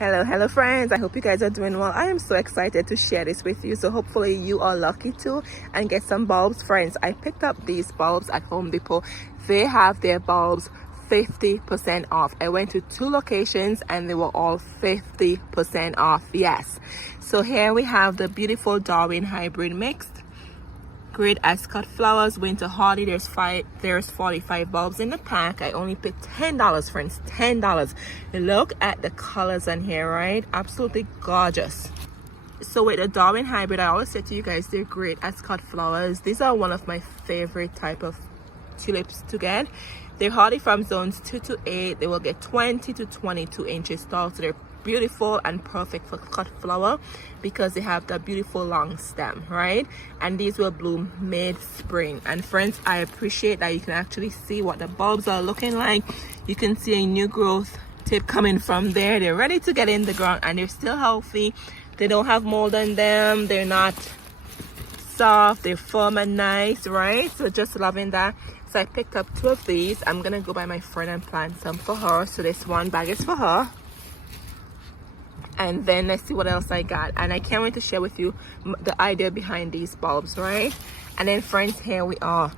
Hello friends, I hope you guys are doing well. I am so excited to share this with you, so hopefully you are lucky too and get some bulbs. Friends, I picked up these bulbs at Home Depot. They have their bulbs 50% off. I went to 2 locations and they were all 50% off. Yes, so here we have the beautiful Darwin hybrid mixed. Great as cut flowers, winter hardy. There's 45 bulbs in the pack. I only paid $10, friends, $10. Look at the colors on here, right? Absolutely gorgeous. So with the Darwin hybrid, I always say to you guys, they're great as cut flowers. These are one of my favorite type of tulips to get. They're hardy from zones 2 to 8. They will get 20 to 22 inches tall, so they're beautiful and perfect for cut flower because they have the beautiful long stem, right? And these will bloom mid-spring. And friends, I appreciate that you can actually see what the bulbs are looking like. You can see a new growth tip coming from there. They're ready to get in the ground and they're still healthy. They don't have mold on them. They're not soft. They're firm and nice, right? So just loving that. So I picked up 2 of these. I'm gonna go by my friend and plant some for her. So this one bag is for her. And then let's see what else I got. And I can't wait to share with you the idea behind these bulbs, right? And then friends, here we are.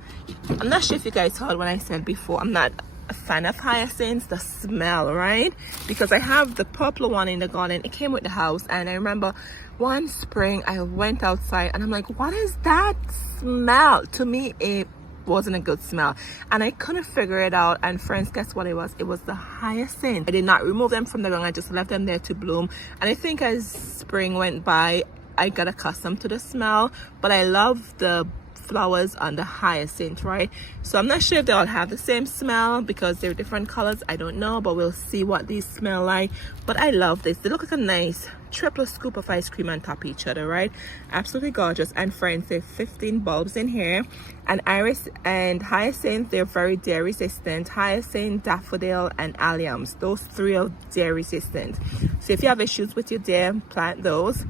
I'm not sure if you guys heard what I said before. I'm not a fan of hyacinths, the smell, right? Because I have the purple one in the garden. It came with the house. And I remember one spring I went outside and I'm like, what is that smell? To me, it wasn't a good smell and I couldn't figure it out. And friends, guess what it was? It was the hyacinth. I did not remove them from the ground. I just left them there to bloom, and I think as spring went by I got accustomed to the smell. But I love the flowers on the hyacinth, right? So I'm not sure if they all have the same smell because they're different colors. I don't know, but we'll see what these smell like. But I love this. They look like a nice triple scoop of ice cream on top of each other, right? Absolutely gorgeous. And friends, there are 15 bulbs in here. And iris and hyacinth, they're very dairy resistant. Hyacinth, daffodil, and alliums, those 3 are dairy resistant. So if you have issues with your dairy, plant those.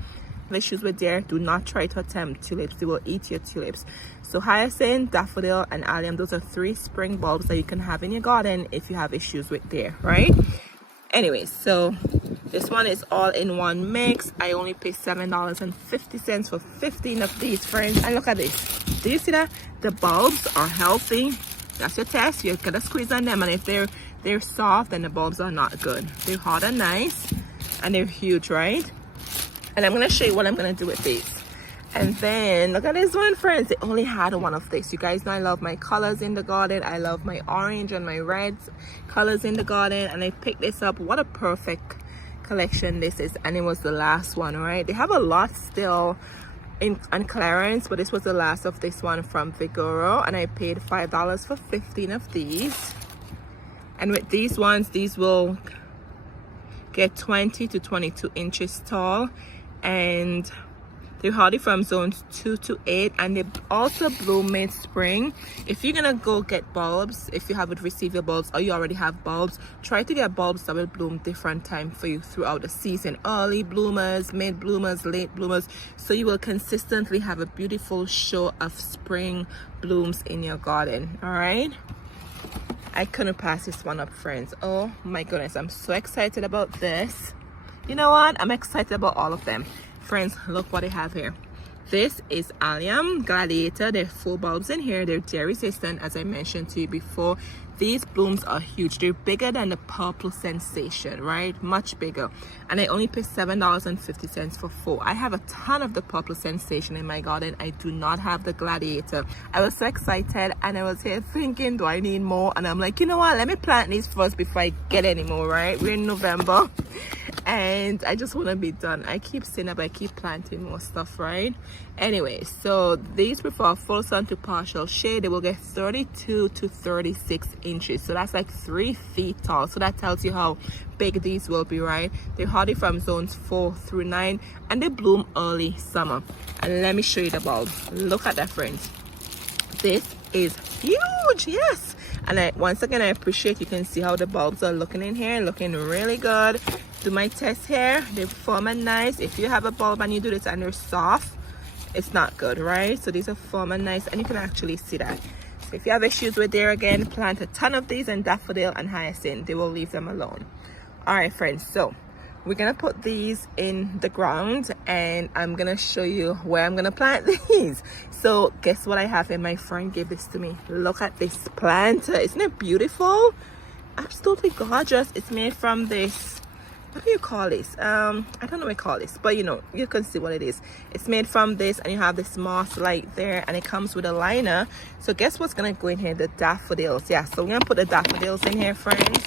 Issues with dairy, do not try to attempt tulips. They will eat your tulips. So hyacinth, daffodil, and allium, those are 3 spring bulbs that you can have in your garden if you have issues with dairy, right? Anyways, so this one is all in one mix. I only paid $7.50 for 15 of these, friends. And look at this. Do you see that? The bulbs are healthy. That's your test. You gotta squeeze on them, and if they're soft, then the bulbs are not good. They're hard and nice, and they're huge, right? And I'm gonna show you what I'm gonna do with these. And then look at this one, friends. They only had one of this. You guys know I love my colors in the garden. I love my orange and my red colors in the garden, and I picked this up. What a perfect collection this is. And it was the last one, right? They have a lot still on clearance, but this was the last of this one from Vigoro, and I paid $5 for 15 of these. And with these ones, these will get 20 to 22 inches tall, and they're hardy from zones 2 to 8, and they also bloom mid-spring. If you're gonna go get bulbs, if you haven't received your bulbs or you already have bulbs, try to get bulbs that will bloom different time for you throughout the season. Early bloomers, mid bloomers, late bloomers, so you will consistently have a beautiful show of spring blooms in your garden. All right, I couldn't pass this one up, friends. Oh my goodness, I'm so excited about this. You know what? I'm excited about all of them. Friends, look what I have here. This is allium gladiator. There are 4 bulbs in here. They're dairy resistant, as I mentioned to you before. These blooms are huge. They're bigger than the purple sensation, right? Much bigger. And I only paid $7.50 for 4. I have a ton of the purple sensation in my garden. I do not have the gladiator. I was so excited, and I was here thinking, do I need more? And I'm like, you know what? Let me plant these first before I get any more, right? We're in November, and I just want to be done. I keep saying that, but I keep planting more stuff, right? Anyway, so these prefer full sun to partial shade. They will get 32 to 36 inches, so that's like 3 feet tall. So that tells you how big these will be, right? They're hardy from zones 4 through 9, and they bloom early summer. And let me show you the bulb. Look at that, friends. This is huge. Yes. And once again, I appreciate, you can see how the bulbs are looking in here, looking really good. Do my test here. They form and nice. If you have a bulb and you do this and they're soft, it's not good, right? So these are firm and nice, and you can actually see that. So if you have issues with there, again, plant a ton of these, and daffodil and hyacinth, they will leave them alone. All right, friends, so we're gonna put these in the ground and I'm gonna show you where I'm gonna plant these. So guess what I have? And my friend gave this to me. Look at this planter. Isn't it beautiful? Absolutely gorgeous. It's made from this, what do you call this? I don't know what I call this, but you know, you can see what it is. It's made from this, and you have this moss light there, and it comes with a liner. So guess what's gonna go in here? The daffodils. Yeah, so we're gonna put the daffodils in here, friends.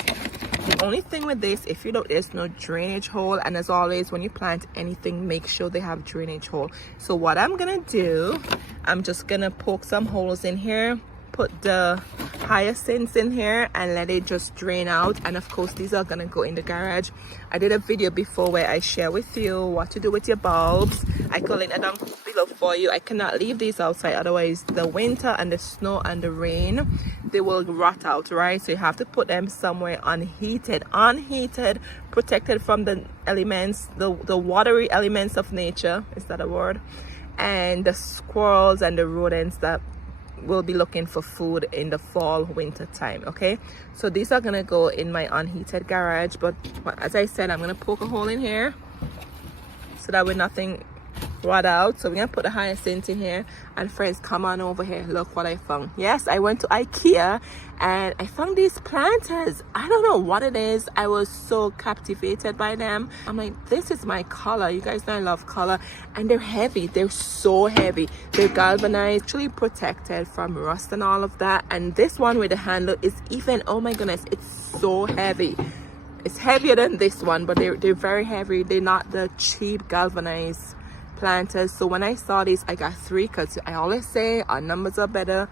The only thing with this, if you don't, there's no drainage hole, and as always, when you plant anything, make sure they have drainage hole. So what I'm gonna do, I'm just gonna poke some holes in here, put the hyacinths in here, and let it just drain out. And of course, these are gonna go in the garage. I did a video before where I share with you what to do with your bulbs. I can link it down below for you. I cannot leave these outside, otherwise the winter and the snow and the rain, they will rot out, right? So you have to put them somewhere unheated, protected from the elements, the watery elements of nature, is that a word? And the squirrels and the rodents that will be looking for food in the fall winter time. Okay, so these are gonna go in my unheated garage, but as I said, I'm gonna poke a hole in here so that way nothing rot out. So we're gonna put the hyacinth in here. And friends, come on over here, look what I found. Yes, I went to IKEA and I found these planters. I don't know what it is. I was so captivated by them. I'm like, this is my color. You guys know I love color. And they're heavy. They're so heavy. They're galvanized, actually protected from rust and all of that. And this one with the handle is even, oh my goodness, it's so heavy. It's heavier than this one, but they're very heavy. They're not the cheap galvanized planters. So when I saw these, I got 3, because I always say our numbers are better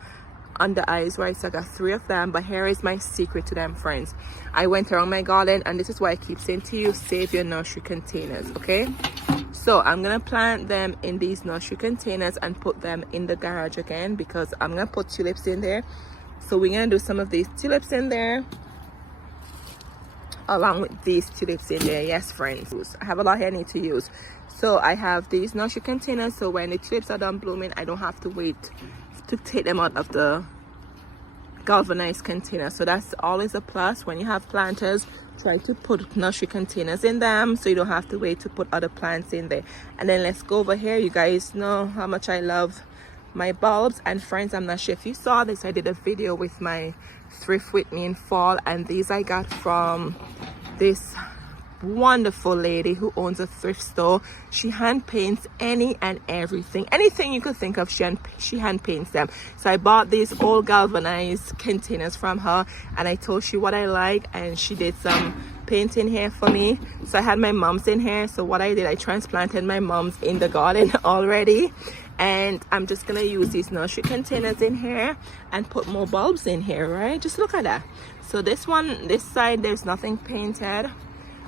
on the eyes, right? So I got 3 of them. But here is my secret to them, friends. I went around my garden, and this is why I keep saying to you, save your nursery containers. Okay, so I'm gonna plant them in these nursery containers and put them in the garage again, because I'm gonna put tulips in there. So we're gonna do some of these tulips in there along with these tulips in there. Yes, friends, I have a lot here I need to use. So I have these nursery containers, so when the tulips are done blooming, I don't have to wait to take them out of the galvanized container. So that's always a plus when you have planters. Try to put nursery containers in them so you don't have to wait to put other plants in there. And then let's go over here. You guys know how much I love my bulbs. And friends, I'm not sure if you saw this, I did a video with my thrift with me in fall, and these I got from this wonderful lady who owns a thrift store. She hand paints any and everything, anything you could think of, she hand paints them. So I bought these old galvanized containers from her, and I told she what I like, and she did some painting here for me. So I had my mums in here. So what I did, I transplanted my mums in the garden already, and I'm just gonna use these nursery containers in here and put more bulbs in here, right? Just look at that. So this one, this side, there's nothing painted,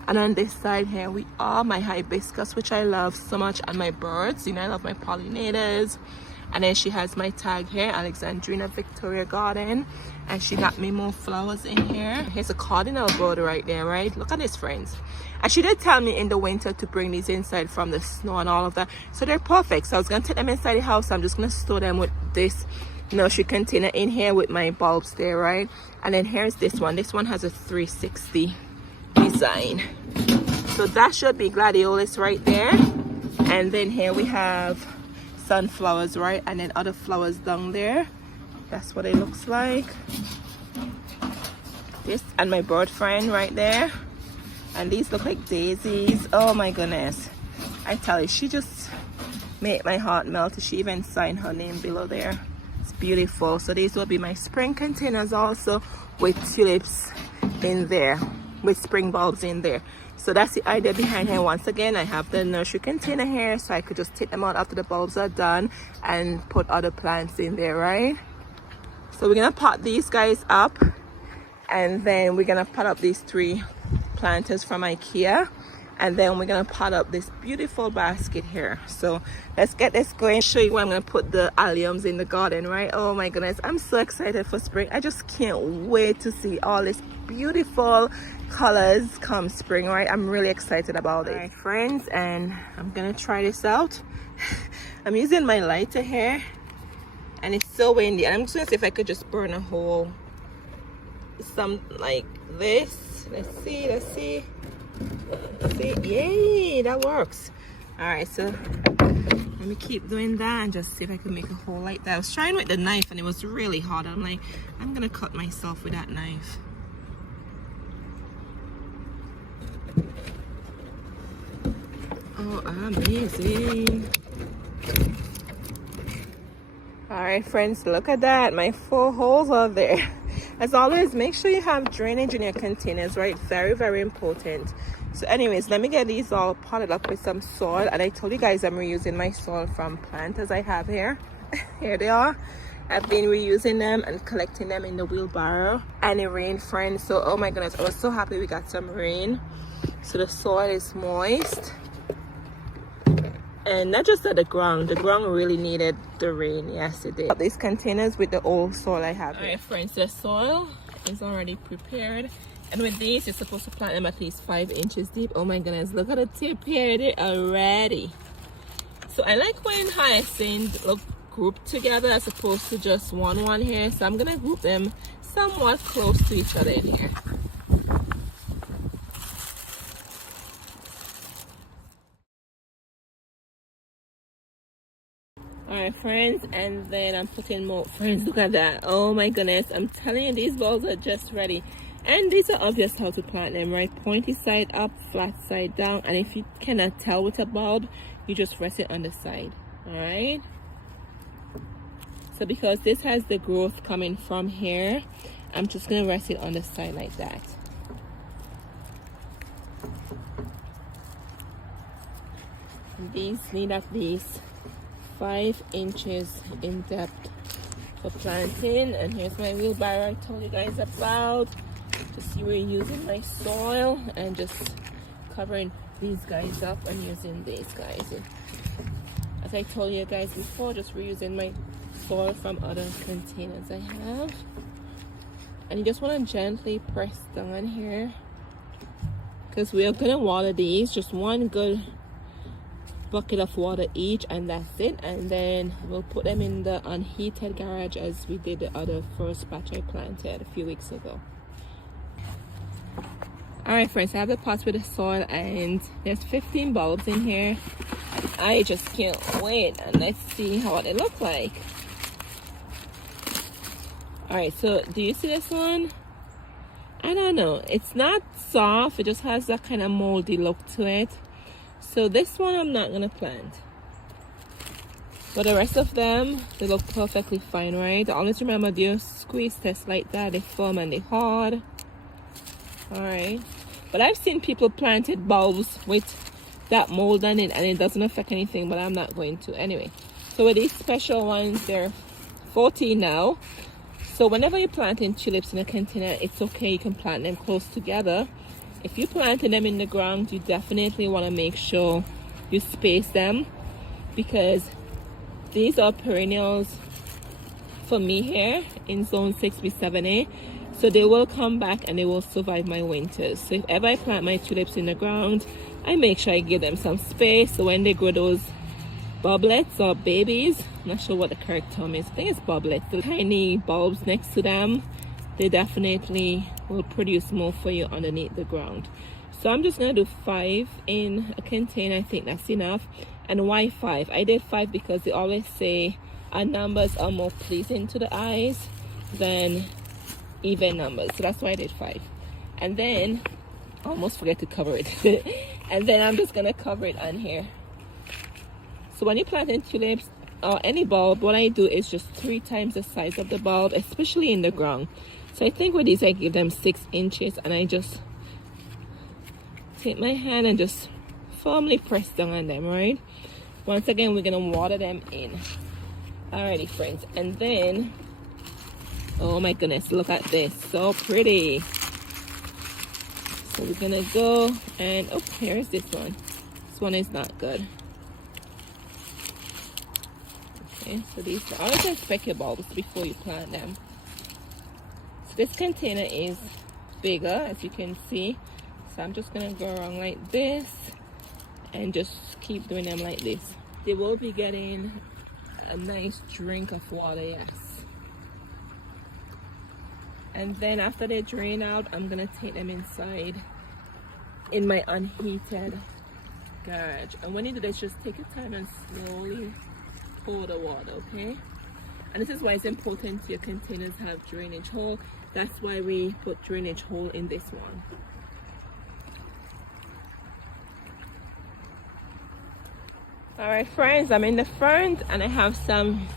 and on this side here we are my hibiscus, which I love so much, and my birds, you know, I love my pollinators. And then she has my tag here, Alexandrina Victoria Garden, and she got me more flowers in here. Here's a cardinal border right there, right? Look at this, friends. And she did tell me in the winter to bring these inside from the snow and all of that, so they're perfect. So I was gonna take them inside the house. I'm just gonna store them with this nursery container in here with my bulbs there, right? And then here's this one. This one has a 360 design, so that should be gladiolus right there. And then here we have sunflowers, right? And then other flowers down there. That's what it looks like. This, and my bird friend right there. And these look like daisies. Oh my goodness, I tell you, she just made my heart melt. She even signed her name below there. It's beautiful. So these will be my spring containers also, with tulips in there, with spring bulbs in there. So that's the idea behind here. Once again, I have the nursery container here, so I could just take them out after the bulbs are done and put other plants in there, right? So we're gonna pot these guys up, and then we're gonna pot up these 3 planters from IKEA, and then we're gonna pot up this beautiful basket here. So let's get this going. Show you where I'm gonna put the alliums in the garden, right? Oh my goodness, I'm so excited for spring. I just can't wait to see all this beautiful colors come spring, right? I'm really excited about it. All right, friends, and I'm gonna try this out. I'm using my lighter here, and it's so windy, and I'm just gonna see if I could just burn a hole, some like this. Let's see. See, yay, that works. All right, so let me keep doing that and just see if I can make a hole like that. I was trying with the knife and it was really hard. I'm like, I'm gonna cut myself with that knife. Oh, amazing. All right, friends, look at that. My 4 holes are there. As always, make sure you have drainage in your containers, right? Very, very important. So anyways, let me get these all potted up with some soil. And I told you guys I'm reusing my soil from planters I have here. Here they are. I've been reusing them and collecting them in the wheelbarrow. And it rained, friends. So, oh my goodness, I was so happy we got some rain. So the soil is moist. And not just at the ground really needed the rain yesterday. These containers with the old soil I have. All right, friends, the soil is already prepared. And with these, you're supposed to plant them at least 5 inches deep. Oh my goodness, look at the tip here already. So I like when hyacinths look grouped together as opposed to just one here. So I'm gonna group them somewhat close to each other in here. All right, friends, and then I'm putting more. Friends, look at that. Oh my goodness, I'm telling you, these bulbs are just ready. And these are obvious how to plant them, right? Pointy side up, flat side down. And if you cannot tell with a bulb, you just rest it on the side. All right, so because this has the growth coming from here, I'm just gonna rest it on the side like that. And these need at least 5 inches in depth for planting. And here's my wheelbarrow I told you guys about. Just reusing my soil and just covering these guys up and using these guys. As I told you guys before, just reusing my soil from other containers I have. And you just want to gently press down here because we are going to water these. Just one good bucket of water each, and that's it. And then we'll put them in the unheated garage as we did the other first batch I planted a few weeks ago. All right, friends, I have the pots with the soil and there's 15 bulbs in here. I just can't wait, and let's see how they look like. All right, so do you see this one? I don't know, it's not soft, it just has that kind of moldy look to it. So this one I'm not gonna plant, but the rest of them, they look perfectly fine, right? Always remember, do a squeeze test like that, they firm and they hard. All right, but I've seen people planted bulbs with that mold on it and it doesn't affect anything, but I'm not going to anyway. So with these special ones, they're 14 now. So whenever you're planting tulips in a container, it's okay, you can plant them close together. If you planted them in the ground, you definitely want to make sure you space them, because these are perennials for me here in zone 6B7A. So they will come back and they will survive my winters. So if ever I plant my tulips in the ground, I make sure I give them some space. So when they grow those bublets or babies, I'm not sure what the correct term is, I think it's bublets, the tiny bulbs next to them, they definitely will produce more for you underneath the ground. So I'm just gonna do 5 in a container. I think that's enough. And why 5? I did 5 because they always say our numbers are more pleasing to the eyes than even numbers. So that's why I did 5. And then I almost forget to cover it. And then I'm just gonna cover it on here. So when you're planting tulips or any bulb, what I do is just 3 times the size of the bulb, especially in the ground. So I think with these I give them 6 inches, and I just take my hand and just firmly press down on them, right? Once again, we're gonna water them in. Alrighty, friends, and then, oh my goodness, look at this, so pretty. So we're gonna go and, oh, here's this one. This one is not good. Okay, so these, always inspect your bulbs before you plant them. So this container is bigger, as you can see. So I'm just gonna go around like this and just keep doing them like this. They will be getting a nice drink of water, yes. And then after they drain out, I'm gonna take them inside in my unheated garage. And when you do this, just take your time and slowly pour the water, okay? And this is why it's important your containers have drainage hole. That's why we put drainage hole in this one. All right, friends, I'm in the front and I have some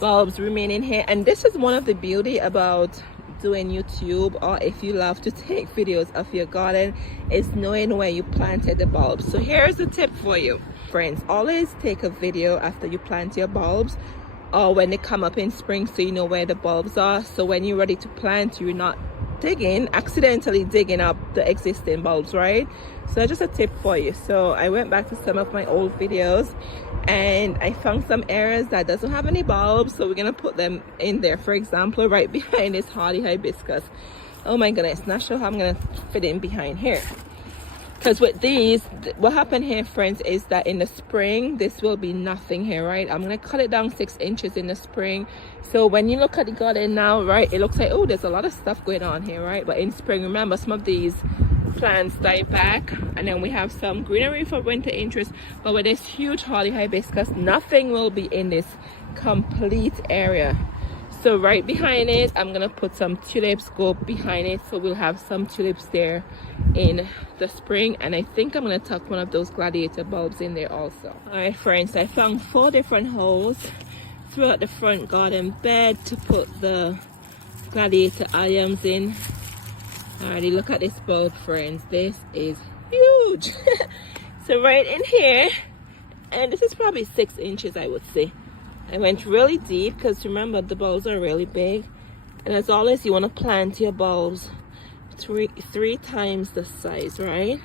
bulbs remaining here. And this is one of the beauty about doing YouTube, or if you love to take videos of your garden, is knowing where you planted the bulbs. So here's a tip for you, friends. Always take a video after you plant your bulbs, or when they come up in spring, so you know where the bulbs are. So when you're ready to plant, you're not accidentally digging up the existing bulbs, right? So that's just a tip for you. So I went back to some of my old videos and I found some areas that doesn't have any bulbs, so we're gonna put them in there. For example, right behind this hardy hibiscus. Oh my goodness, not sure how I'm gonna fit in behind here. Because with these, what happened here, friends, is that in the spring this will be nothing here, right? I'm gonna cut it down 6 inches in the spring. So when you look at the garden now, right, it looks like, oh, there's a lot of stuff going on here, right? But in spring, remember, some of these plants die back, and then we have some greenery for winter interest. But with this huge hardy hibiscus, nothing will be in this complete area. So right behind it, I'm gonna put some tulips, go behind it, so we'll have some tulips there in the spring. And I think I'm gonna tuck one of those gladiator bulbs in there also. All right, friends, I found 4 different holes throughout the front garden bed to put the gladiator alliums in. Alrighty, look at this bulb, friends. This is huge. So right in here, and this is probably 6 inches, I would say. I went really deep because remember, the bulbs are really big. And as always, you want to plant your bulbs three times the size, right?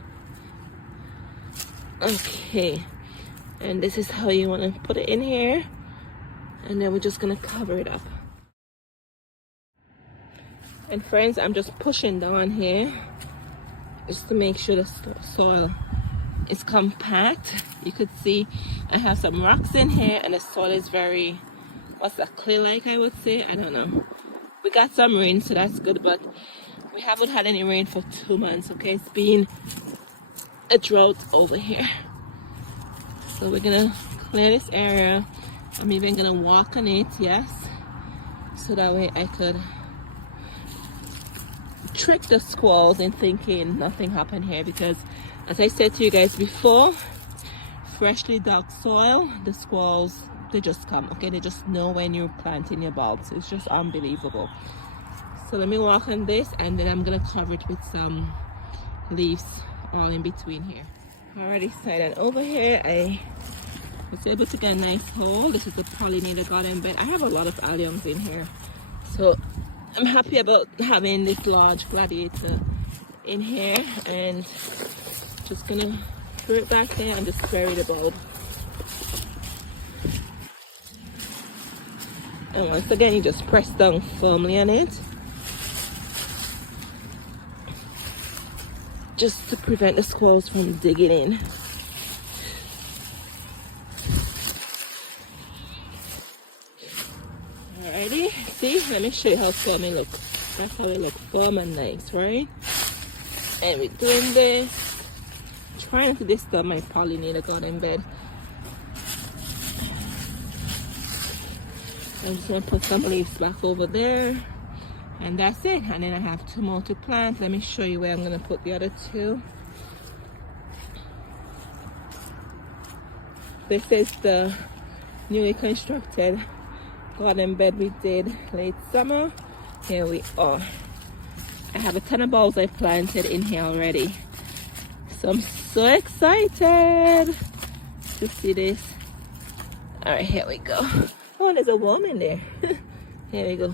Okay, and this is how you want to put it in here, and then we're just gonna cover it up. And friends, I'm just pushing down here just to make sure the soil is compact. You could see I have some rocks in here, and the soil is very, what's that, clay-like, I would say. I don't know. We got some rain, so that's good, but we haven't had any rain for 2 months, okay? It's been a drought over here. So we're gonna clear this area. I'm even gonna walk on it, yes, so that way I could trick the squirrels in thinking nothing happened here, because as I said to you guys before, freshly dug soil, the squirrels, they just come, okay? They just know when you're planting your bulbs. It's just unbelievable. So let me walk on this, and then I'm gonna cover it with some leaves all in between here. Alrighty, so then over here I was able to get a nice hole. This is a pollinator garden bed. I have a lot of alliums in here, so I'm happy about having this large gladiator in here, and just gonna put it back there and just bury the bulb. And once again, you just press down firmly on it, just to prevent the squirrels from digging in. Alrighty, see, let me show you how firm it looks. That's how it looks, firm and nice, right? And we're doing this, trying to disturb my pollinator garden bed. I'm just gonna put some leaves back over there, and that's it. And then I have 2 more to plant. Let me show you where I'm gonna put the other 2. This is the newly constructed garden bed we did late summer. Here we are. I have a ton of bulbs I planted in here already, so I'm so excited to see this. All right, here we go. Oh, there's a worm in there. Here we go.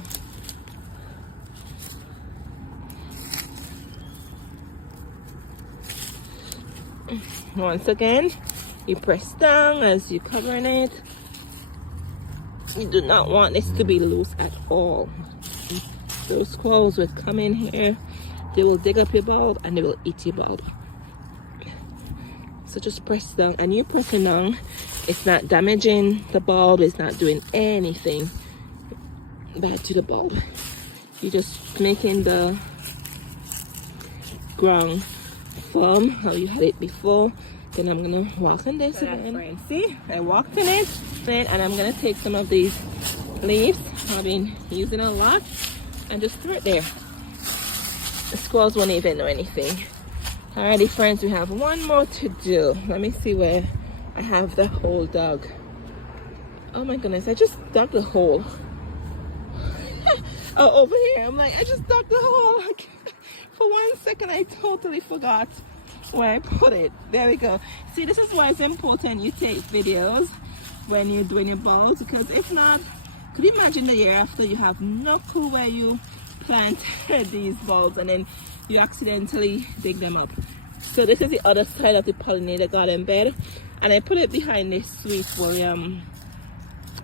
Once again, you press down as you're covering it. You do not want this to be loose at all. Those squirrels will come in here, they will dig up your bulb and they will eat your bulb. So just press down, and you pressing down, it's not damaging the bulb, it's not doing anything bad to the bulb. You're just making the ground form how you had it before. Then I'm gonna walk in this again. See, I walked in it, and I'm gonna take some of these leaves I've been using a lot and just throw it there. The squirrels won't even know anything. Alrighty friends, we have one more to do. Let me see where I have the hole dug. Oh my goodness, I just dug the hole. Oh, over here, I'm like, I just dug the hole. For 1 second, I totally forgot where I put it. There we go. See, this is why it's important you take videos when you're doing your bulbs, because if not, could you imagine the year after you have no clue where you planted these bulbs and then you accidentally dig them up. So this is the other side of the pollinator garden bed, and I put it behind this sweet william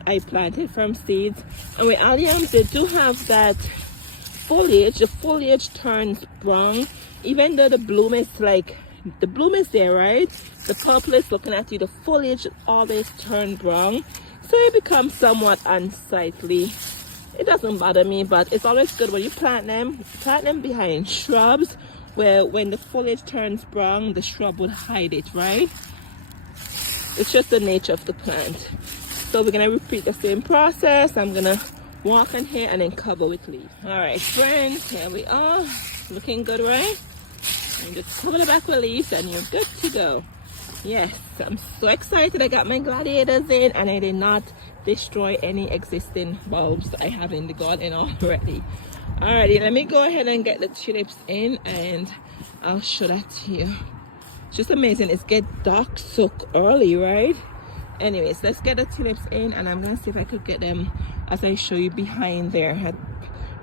I planted from seeds. And with alliums, they do have that foliage. The foliage turns brown, even though the bloom is like, the bloom is there, right? The purple is looking at you. The foliage always turn brown, so it becomes somewhat unsightly. It doesn't bother me, but it's always good when you plant them behind shrubs, where when the foliage turns brown, the shrub would hide it, right? It's just the nature of the plant. So we're gonna repeat the same process. I'm gonna walk in here and then cover with leaves. All right, friends, here we are. Looking good, right? And just cover the back with leaves and you're good to go. Yes, I'm so excited. I got my gladiators in and I did not destroy any existing bulbs I have in the garden already. Alrighty, let me go ahead and get the tulips in and I'll show that to you. It's just amazing. It's get dark so early, right? Anyways, let's get the tulips in and I'm gonna see if I could get them as I show you behind there.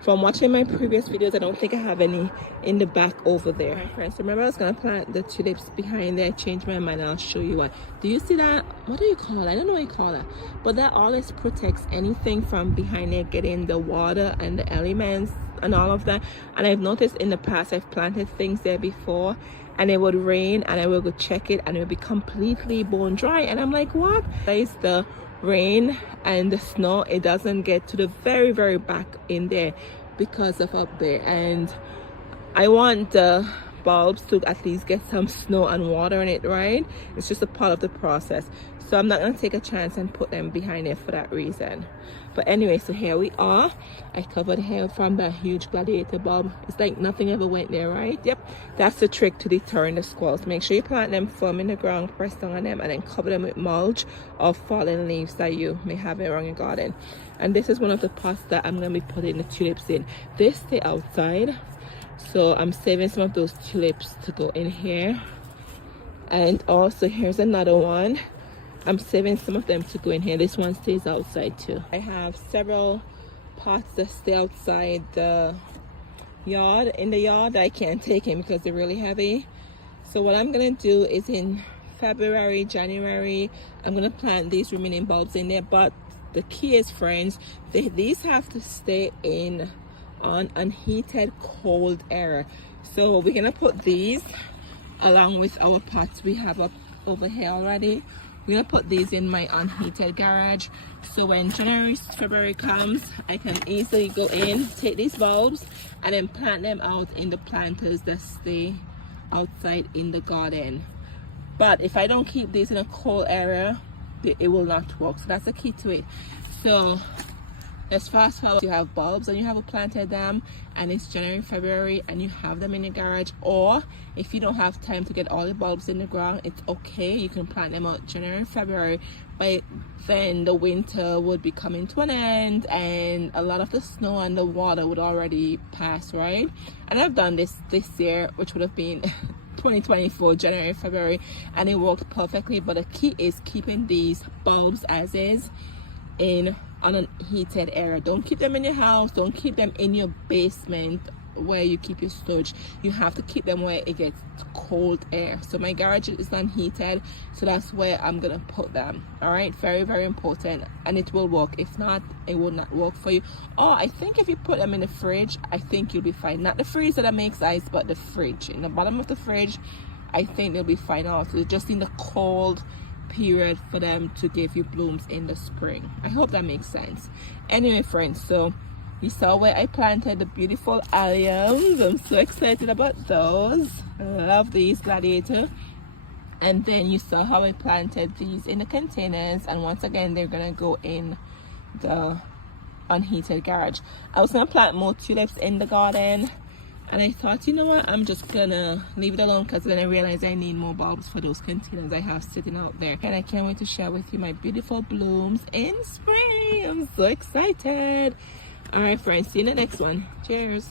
From watching my previous videos, I don't think I have any in the back over there. My friends, remember I was gonna plant the tulips behind there. I changed my mind. I'll show you what. Do you see that? What do you call it? I don't know what you call it, but that always protects anything from behind there getting the water and the elements and all of that. And I've noticed in the past I've planted things there before and it would rain and I will go check it and it would be completely bone dry and I'm like, what? That is the rain and the snow. It doesn't get to the very, very back in there because of up there. And I want the bulbs to at least get some snow and water in it, right? It's just a part of the process. So I'm not gonna take a chance and put them behind it for that reason. But anyway, so here we are. I covered here from that huge gladiator bulb. It's like nothing ever went there, right? Yep, that's the trick to deterring the squirrels. Make sure you plant them firm in the ground, press down on them, and then cover them with mulch or fallen leaves that you may have around your garden. And this is one of the pots that I'm gonna be putting the tulips in. They stay outside, so I'm saving some of those tulips to go in here. And also here's another one. I'm saving some of them to go in here. This one stays outside too. I have several pots that stay outside the yard. In the yard I can't take them because they're really heavy. So what I'm gonna do is in February, January, I'm gonna plant these remaining bulbs in there. But the key is, friends, these have to stay in on unheated cold air. So we're gonna put these along with our pots we have up over here already. We're gonna put these in my unheated garage, so when January, February comes, I can easily go in, take these bulbs and then plant them out in the planters that stay outside in the garden. But if I don't keep these in a cold area, it will not work. So that's the key to it. So let's fast forward. You have bulbs and you have planted them and it's January, February and you have them in your garage, or if you don't have time to get all the bulbs in the ground, it's okay, you can plant them out January, February. But then the winter would be coming to an end and a lot of the snow and the water would already pass, right? And I've done this year, which would have been 2024 January, February, and it worked perfectly. But the key is keeping these bulbs as is in on a heated area. Don't keep them in your house, don't keep them in your basement where you keep your storage. You have to keep them where it gets cold air. So my garage is unheated, so that's where I'm gonna put them. All right, very, very important, and it will work. If not, it will not work for you. Or I think if you put them in the fridge, I think you'll be fine. Not the freezer that makes ice, but the fridge, in the bottom of the fridge, I think they'll be fine also. Just in the cold period for them to give you blooms in the spring. I hope that makes sense. Anyway, friends, so you saw where I planted the beautiful alliums. I'm so excited about those. Love these, Gladiator. And then you saw how I planted these in the containers, and once again they're gonna go in the unheated garage. I was gonna plant more tulips in the garden, and I thought, you know what, I'm just gonna leave it alone, because then I realized I need more bulbs for those containers I have sitting out there. And I can't wait to share with you my beautiful blooms in spring. I'm so excited. All right, friends, see you in the next one. Cheers.